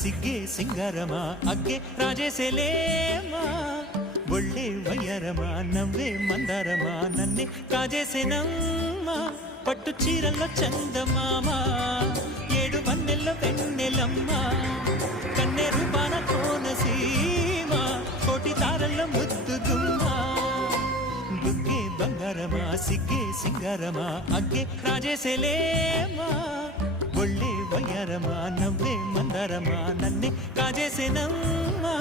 సిగ్గే సింగారమా అగ్గే రాజేసేలేమా ఒళ్ళే వయ్యారమా నవ్వే మందారమా నన్నే కాజేసేనమ్మా పట్టు చీరల్లో చందమామా ఏడు వన్నెల్లో వెన్నెలమ్మా కన్నె రూపాన కోనసీమ కోటి తారల్లో ముద్దుగుమ్మా బుగ్గే బంగారమా సిగ్గే సింగారమా అగ్గే రాజేసేలేమా ఒళ్ళే వయ్యారమా నవ్వే మందారమా నన్నే కాజేసేనమ్మా